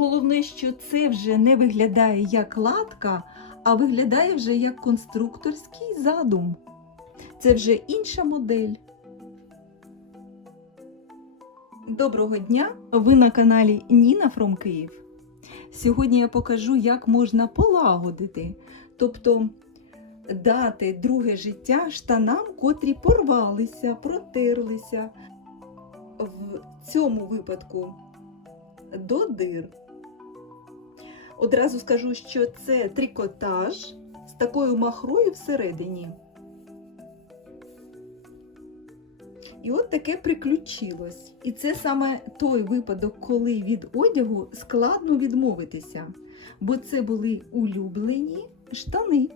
Головне, що це вже не виглядає як латка, а виглядає вже як конструкторський задум. Це вже інша модель. Доброго дня! Ви на каналі Ніна Фром Київ. Сьогодні я покажу, як можна полагодити, тобто дати друге життя штанам, котрі порвалися, протерлися. В цьому випадку до дир. Одразу скажу, що це трикотаж з такою махрою всередині. І от таке приключилось. І це саме той випадок, коли від одягу складно відмовитися, бо це були улюблені штани.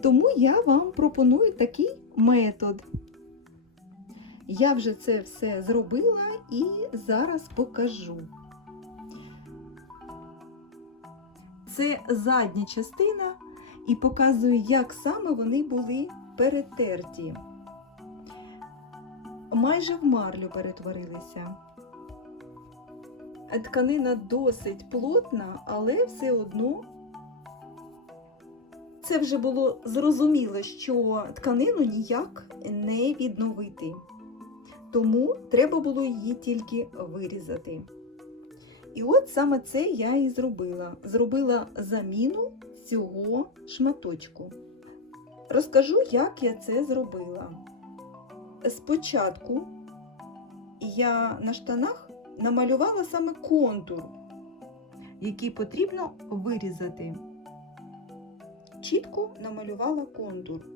Тому я вам пропоную такий метод. Я вже це все зробила і зараз покажу. Це задня частина і показую, як саме вони були перетерті. Майже в марлю перетворилися. Тканина досить плотна, але все одно це вже було зрозуміло, що тканину ніяк не відновити. Тому треба було її тільки вирізати. І от саме це я і зробила. Зробила заміну цього шматочку. Розкажу, як я це зробила. Спочатку я на штанах намалювала саме контур, який потрібно вирізати. Чітко намалювала контур.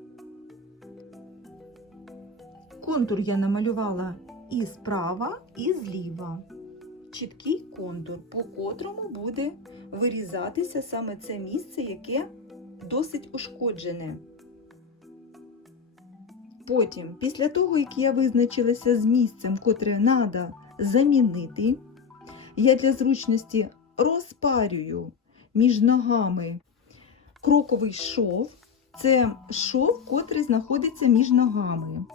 Контур я намалювала і справа, і зліва. Чіткий контур, по котрому буде вирізатися саме це місце, яке досить ушкоджене. Потім, після того, як я визначилася з місцем, котре треба замінити, я для зручності розпарюю між ногами кроковий шов. Це шов, котрий знаходиться між ногами.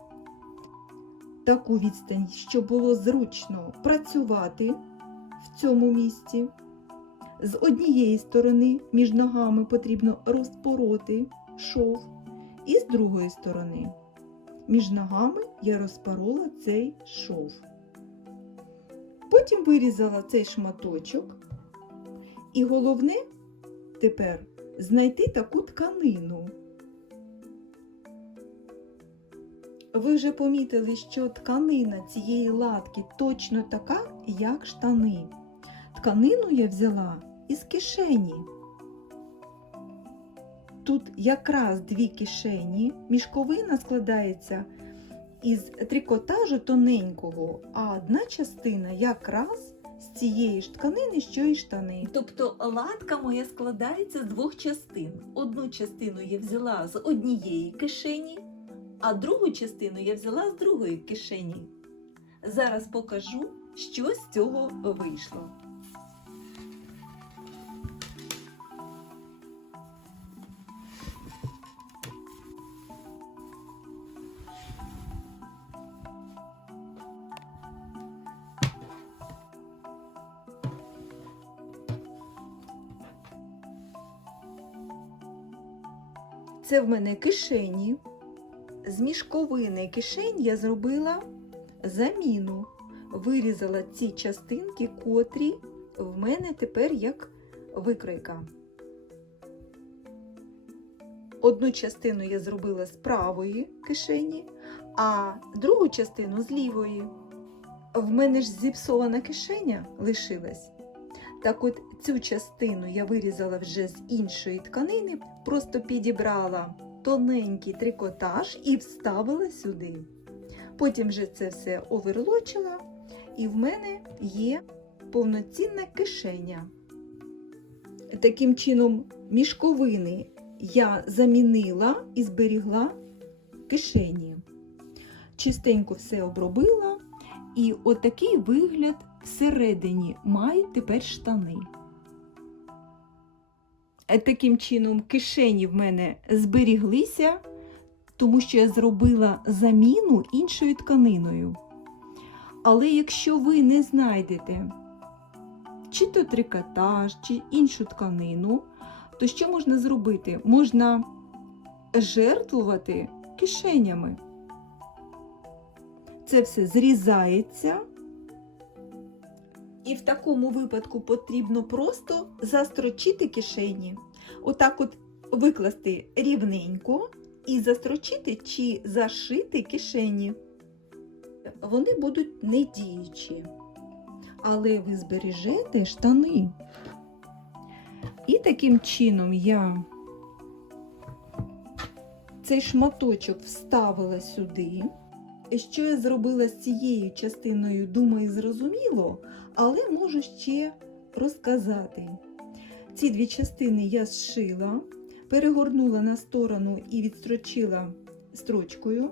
Таку відстань, щоб було зручно працювати в цьому місці. З однієї сторони між ногами потрібно розпороти шов, і з другої сторони між ногами я розпорола цей шов. Потім вирізала цей шматочок. І головне тепер знайти таку тканину. Ви вже помітили, що тканина цієї латки точно така, як штани. Тканину я взяла із кишені. Тут якраз дві кишені, мішковина складається із трикотажу тоненького, а одна частина якраз з цієї ж тканини, що і штани. Тобто латка моя складається з двох частин. Одну частину я взяла з однієї кишені, а другу частину я взяла з другої кишені. Зараз покажу, що з цього вийшло. Це в мене кишені. З мішковини кишень я зробила заміну. Вирізала ці частинки, котрі в мене тепер як викройка. Одну частину я зробила з правої кишені, а другу частину з лівої. В мене ж зіпсована кишеня лишилась. Так от цю частину я вирізала вже з іншої тканини, просто підібрала тоненький трикотаж і вставила сюди. Потім вже це все оверлочила, і в мене є повноцінна кишеня. Таким чином, мішковини я замінила і зберігла кишені. Чистенько все обробила, і отакий вигляд всередині мають тепер штани. Е, Таким чином, кишені в мене зберіглися, тому що я зробила заміну іншою тканиною. Але якщо ви не знайдете чи то трикотаж, чи іншу тканину, то що можна зробити? Можна жертвувати кишенями. Це все зрізається. І в такому випадку потрібно просто застрочити кишені. Отак от викласти рівненько і застрочити чи зашити кишені. Вони будуть недіючі, але ви збережете штани. І таким чином я цей шматочок вставила сюди. Що я зробила з цією частиною, думаю, зрозуміло, але можу ще розказати. Ці дві частини я зшила, перегорнула на сторону і відстрочила строчкою.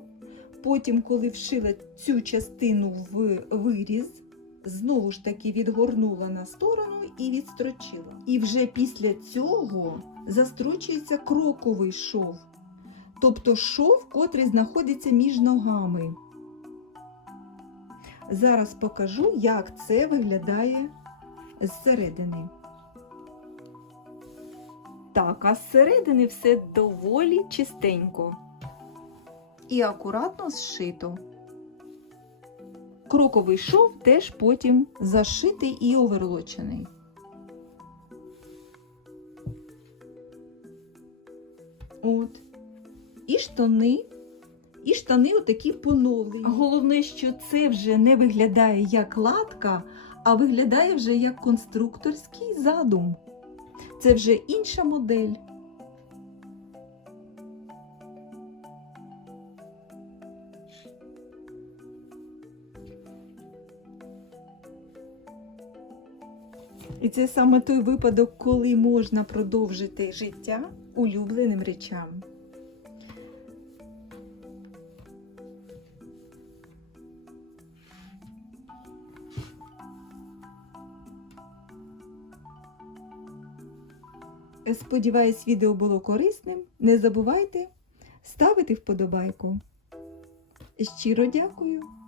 Потім, коли вшила цю частину в виріз, знову ж таки відгорнула на сторону і відстрочила. І вже після цього застрочується кроковий шов, тобто шов, котрий знаходиться між ногами. Зараз покажу, як це виглядає зсередини. Так, а зсередини все доволі чистенько і акуратно зшито. Кроковий шов теж потім зашитий і оверлочений. От. І штани, і штани отакі поновлені. Головне, що це вже не виглядає як латка, а виглядає вже як конструкторський задум. Це вже інша модель. Це саме той випадок, коли можна продовжити життя улюбленим речам. Сподіваюсь, відео було корисним. Не забувайте ставити вподобайку. Щиро дякую!